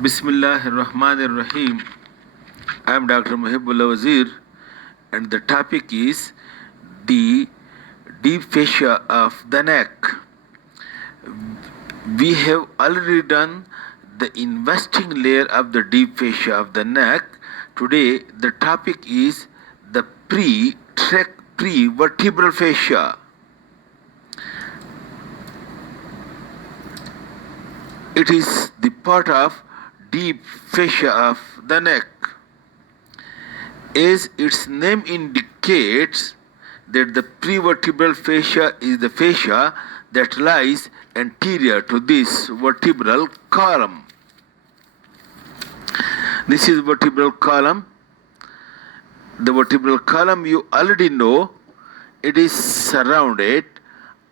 Bismillahirrahmanirrahim. I am Dr. Mohibullah Wazir, and the topic is the deep fascia of the neck. We have already done the investing layer of the deep fascia of the neck. Today, the topic is the prevertebral fascia. It is the part of deep fascia of the neck. As its name indicates, that the prevertebral fascia is the fascia that lies anterior to this vertebral column. This is vertebral column. The vertebral column you already know, it is surrounded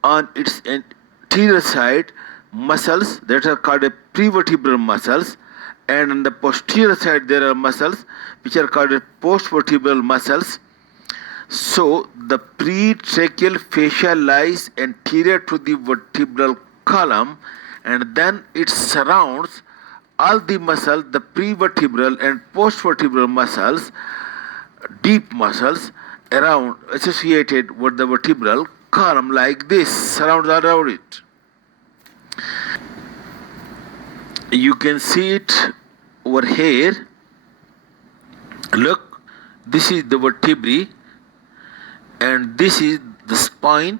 on its anterior side muscles that are called prevertebral muscles, and on the posterior side there are muscles which are called postvertebral muscles. So the pretracheal fascia lies anterior to the vertebral column, and then it surrounds all the muscles, the prevertebral and postvertebral muscles, deep muscles around associated with the vertebral column, like this, surrounds around it. You can see it over here. Look, this is the vertebrae and this is the spine.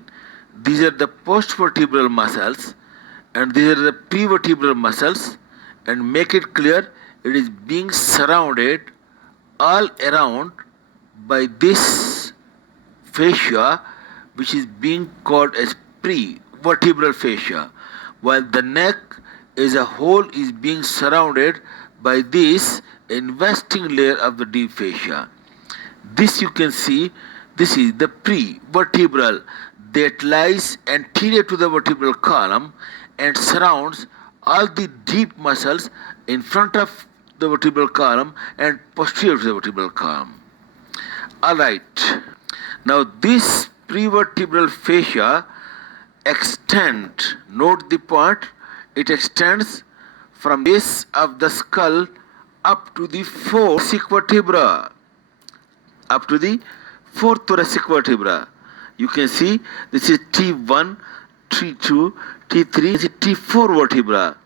These are the postvertebral muscles and these are the prevertebral muscles, and make it clear, it is being surrounded all around by this fascia, which is being called as prevertebral fascia, while the neck as a whole is being surrounded by this investing layer of the deep fascia. This you can see, this is the prevertebral that lies anterior to the vertebral column and surrounds all the deep muscles in front of the vertebral column and posterior to the vertebral column. Alright, now this prevertebral fascia extends, note the point, it extends from the base of the skull up to the fourth thoracic vertebra. Up to the fourth thoracic vertebra. You can see this is T1, T2, T3, this is T4 vertebra.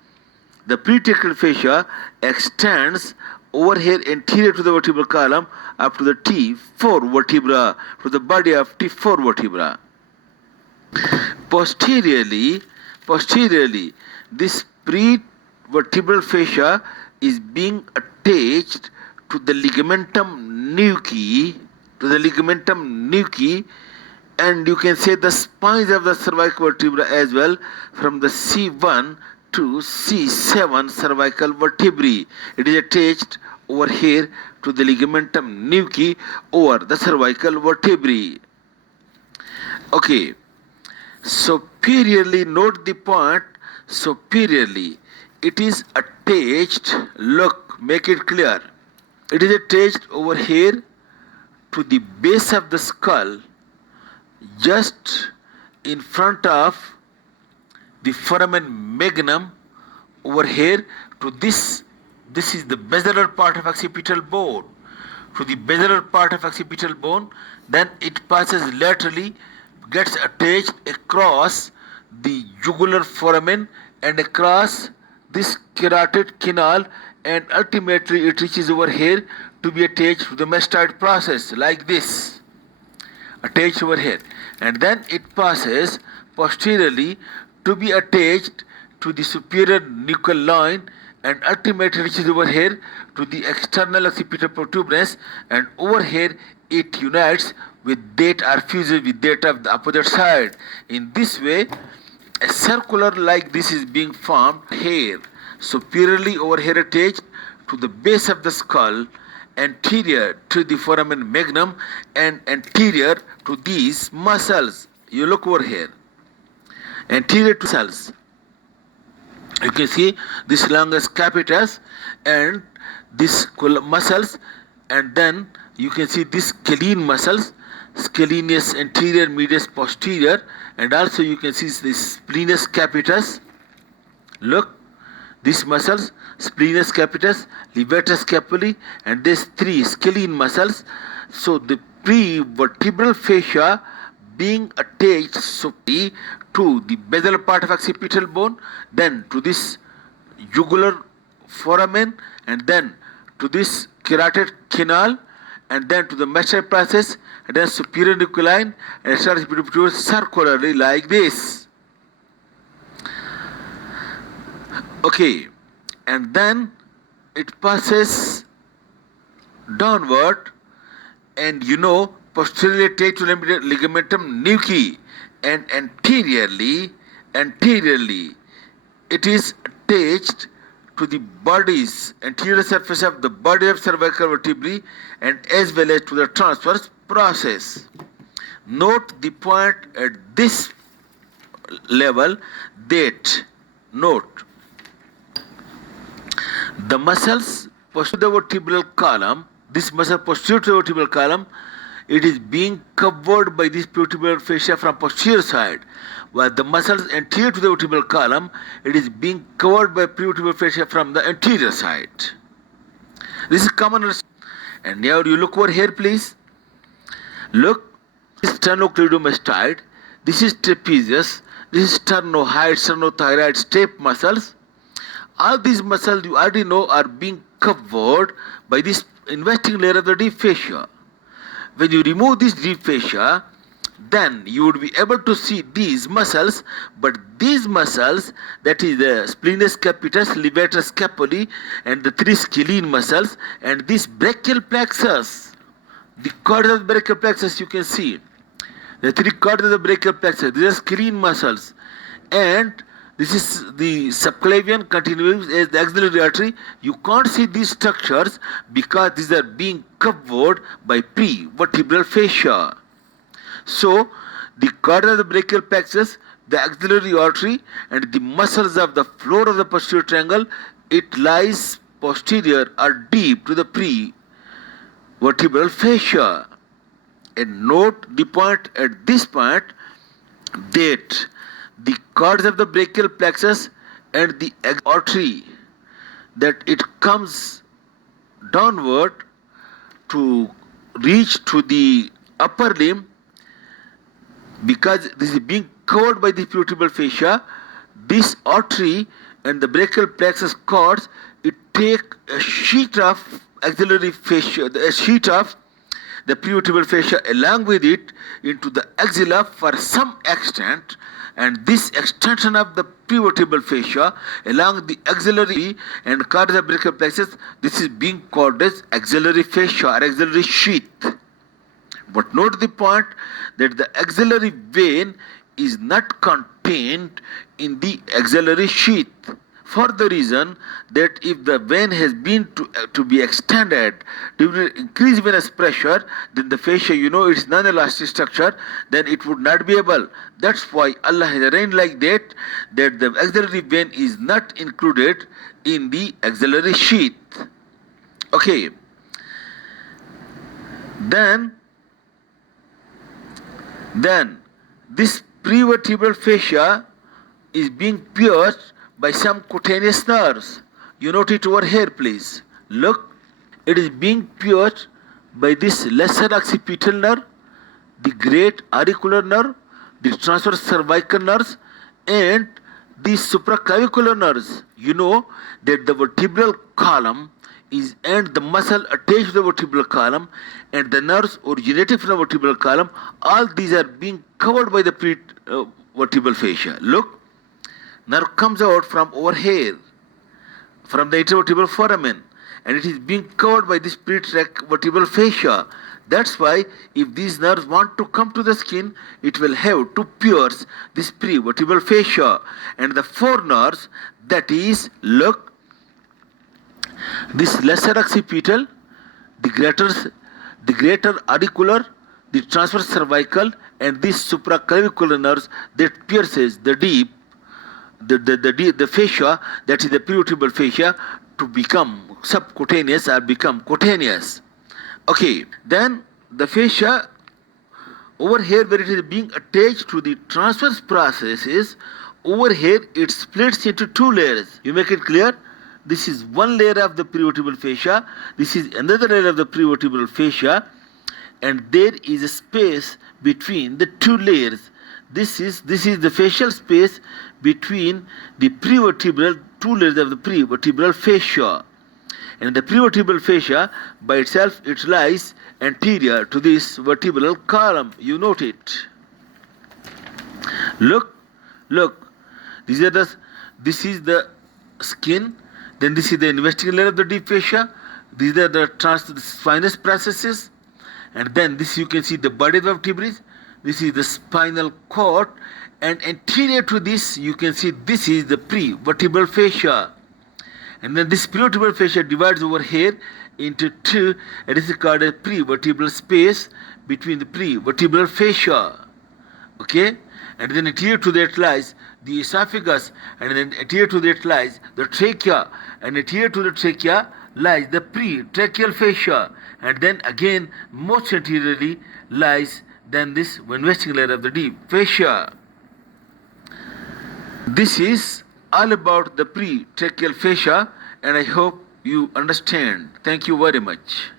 The pretracheal fascia extends over here anterior to the vertebral column up to the T4 vertebra, to the body of T4 vertebra. Posteriorly, this prevertebral fascia is being attached to the ligamentum nuchae, and you can say the spines of the cervical vertebra as well, from the C1 to C7 cervical vertebrae. It is attached over here to the ligamentum nuchae over the cervical vertebrae. Okay, superiorly, note the point, superiorly it is attached, look, make it clear, it is attached over here to the base of the skull, just in front of the foramen magnum over here to this is the basilar part of occipital bone, to the basilar part of occipital bone, then it passes laterally, gets attached across the jugular foramen and across this carotid canal, and ultimately it reaches over here to be attached to the mastoid process, like this, attached over here, and then it passes posteriorly to be attached to the superior nuchal line, and ultimately reaches over here to the external occipital protuberance, and over here it unites with that or fuses with that of the opposite side. In this way, a circular like this is being formed here, superiorly over here attached to the base of the skull, anterior to the foramen magnum and anterior to these muscles. You look over here, anterior to cells. You can see this longus capitis and this muscles, and then you can see this scalene muscles, scalenus anterior, medius posterior, and also you can see this splenus capitis. Look, these muscles, splenius capitis, levator scapulae, and these three scalene muscles. So the prevertebral fascia being attached superiorly to the basal part of occipital bone, then to this jugular foramen, and then to this carotid canal, and then to the mastoid process, and then superior nucleus, and it starts circularly like this. Okay, and then it passes downward, and posteriorly attached to ligamentum nuchae, and anteriorly it is attached to the body's anterior surface of the body of cervical vertebrae, and as well as to the transverse process. Note the point at this level that the muscles posterior to the vertebral column, this muscle posterior to the vertebral column, it is being covered by this prevertebral fascia from posterior side, while the muscles anterior to the vertebral column, it is being covered by prevertebral fascia from the anterior side. This is common. And now you look over here, please. Look, this is sternocleidomastoid, this is trapezius, this is sternohyoid, sternothyroid, step muscles. All these muscles you already know are being covered by this investing layer of the deep fascia. When you remove this deep fascia, then you would be able to see these muscles, but these muscles, that is the splenius capitis, levator scapulae, and the three scalene muscles, and this brachial plexus, the cords of the brachial plexus, you can see the three cords of the brachial plexus, these are scalene muscles, and this is the subclavian continuous as the axillary artery. You can't see these structures because these are being covered by prevertebral fascia. So the cord of the brachial plexus, the axillary artery, and the muscles of the floor of the posterior triangle, it lies posterior or deep to the prevertebral fascia. And note the point at this point that the cords of the brachial plexus and the artery, that it comes downward to reach to the upper limb, because this is being covered by the prevertebral fascia. This artery and the brachial plexus cords, it take a sheet of axillary fascia, a sheet of the prevertebral fascia along with it into the axilla for some extent, and this extension of the prevertebral fascia along the axillary and cord of the brachial plexus, this is being called as axillary fascia or axillary sheath. But note the point that the axillary vein is not contained in the axillary sheath, for the reason that if the vein has been to be extended due to increased venous pressure, then the fascia, it is non-elastic structure, then it would not be able. That's why Allah has arranged like that the axillary vein is not included in the axillary sheath. Okay. Then this prevertebral fascia is being pierced by some cutaneous nerves. You note it over here, please. Look, it is being pierced by this lesser occipital nerve, the great auricular nerve, the transverse cervical nerves, and the supraclavicular nerves. You know that the vertebral column is, and the muscle attached to the vertebral column, and the nerves originating from the vertebral column, all these are being covered by the prevertebral fascia. Look, nerve comes out from over here, from the intervertebral foramen, and it is being covered by this prevertebral fascia. That's why if these nerves want to come to the skin, it will have to pierce this prevertebral fascia. And the four nerves, that is, look, this lesser occipital, the greater auricular, the transverse cervical, and these supraclavicular nerves that pierces the deep, the fascia, that is the prevertebral fascia, to become subcutaneous or become cutaneous. Okay, then the fascia over here, where it is being attached to the transverse processes, over here it splits into two layers. You make it clear? This is one layer of the prevertebral fascia, this is another layer of the prevertebral fascia, and there is a space between the two layers. This is the facial space between the prevertebral, two layers of the prevertebral fascia. And the prevertebral fascia by itself, it lies anterior to this vertebral column. You note it. Look, this is the skin, then this is the investigating layer of the deep fascia, these are the spinous processes, and then this you can see the body vertebrae, this is the spinal cord, and anterior to this you can see this is the prevertebral fascia. And then this prevertebral fascia divides over here into two, and this is called a prevertebral space between the prevertebral fascia. Okay? And then anterior to that lies the esophagus, and then anterior to that lies the trachea, and anterior to the trachea lies the pretracheal fascia, and then again most anteriorly lies then this investigating layer of the deep fascia. This is all about the pretracheal fascia, and I hope you understand. Thank you very much.